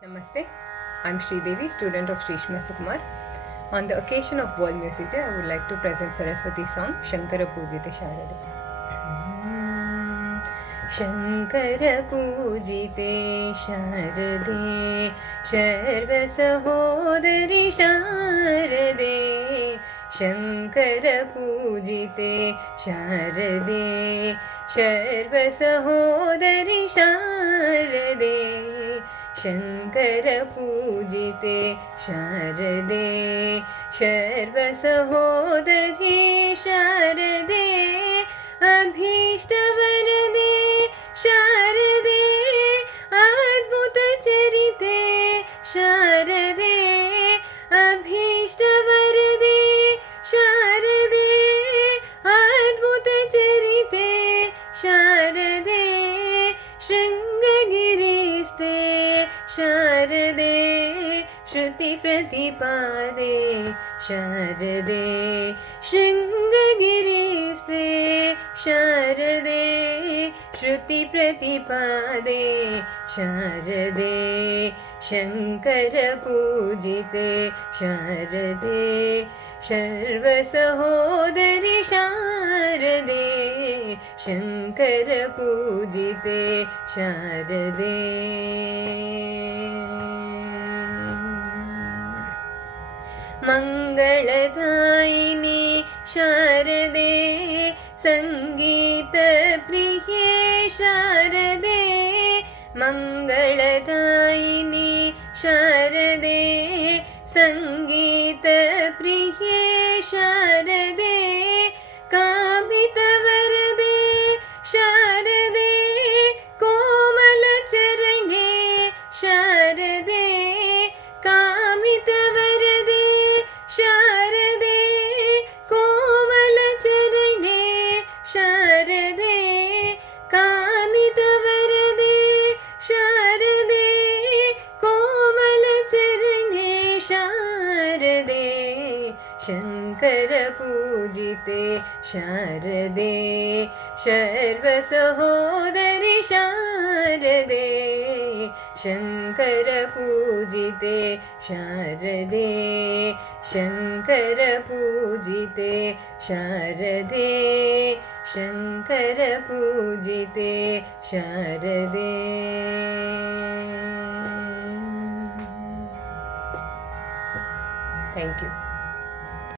Namaste, I'm Sridevi, student of Shrishma Sukumar. On the occasion of World Music Day, I would like to present Saraswati song Shankara Pujite Sharade. Shankara Pujite Sharade Sharva Sahodari Sharade Shankara Pujite Sharade Sharva Sahodari Sharade Shankar पूजिते शारदे शर्व सहोदरी शारदे अभीष्ट वरदे शारदे अद्भुत चरिते शारदे अभीष्ट वरदे शारदे अद्भुत चरिते शारदे शृंगगिरिस्ते शारदे श्रुति प्रतिपादे शारदे शृंगगिरिस्ते शारदे श्रुति प्रतिपादे शारदे शंकर पूजिते शारदे सर्व सहोदरी शारदे शंकर पूजिते शारदे मंगलदायिनी शारदे संगीत प्रिये शारदे मंगलदायिनी शारदे संगीत प्रिये शारदे कामित वरदे शारदे कोमल चरणे शारदे कामित वरदे शारदे कोमल चरणे शारदे कामित वरदे शारदे कोमल चरणे शारदे शंकर पूजिते शारदे शर्व सहोदरी शारदे शंकर पूजिते शारदे शंकर पूजिते शारदे शंकर पूजिते शारदे. Thank you.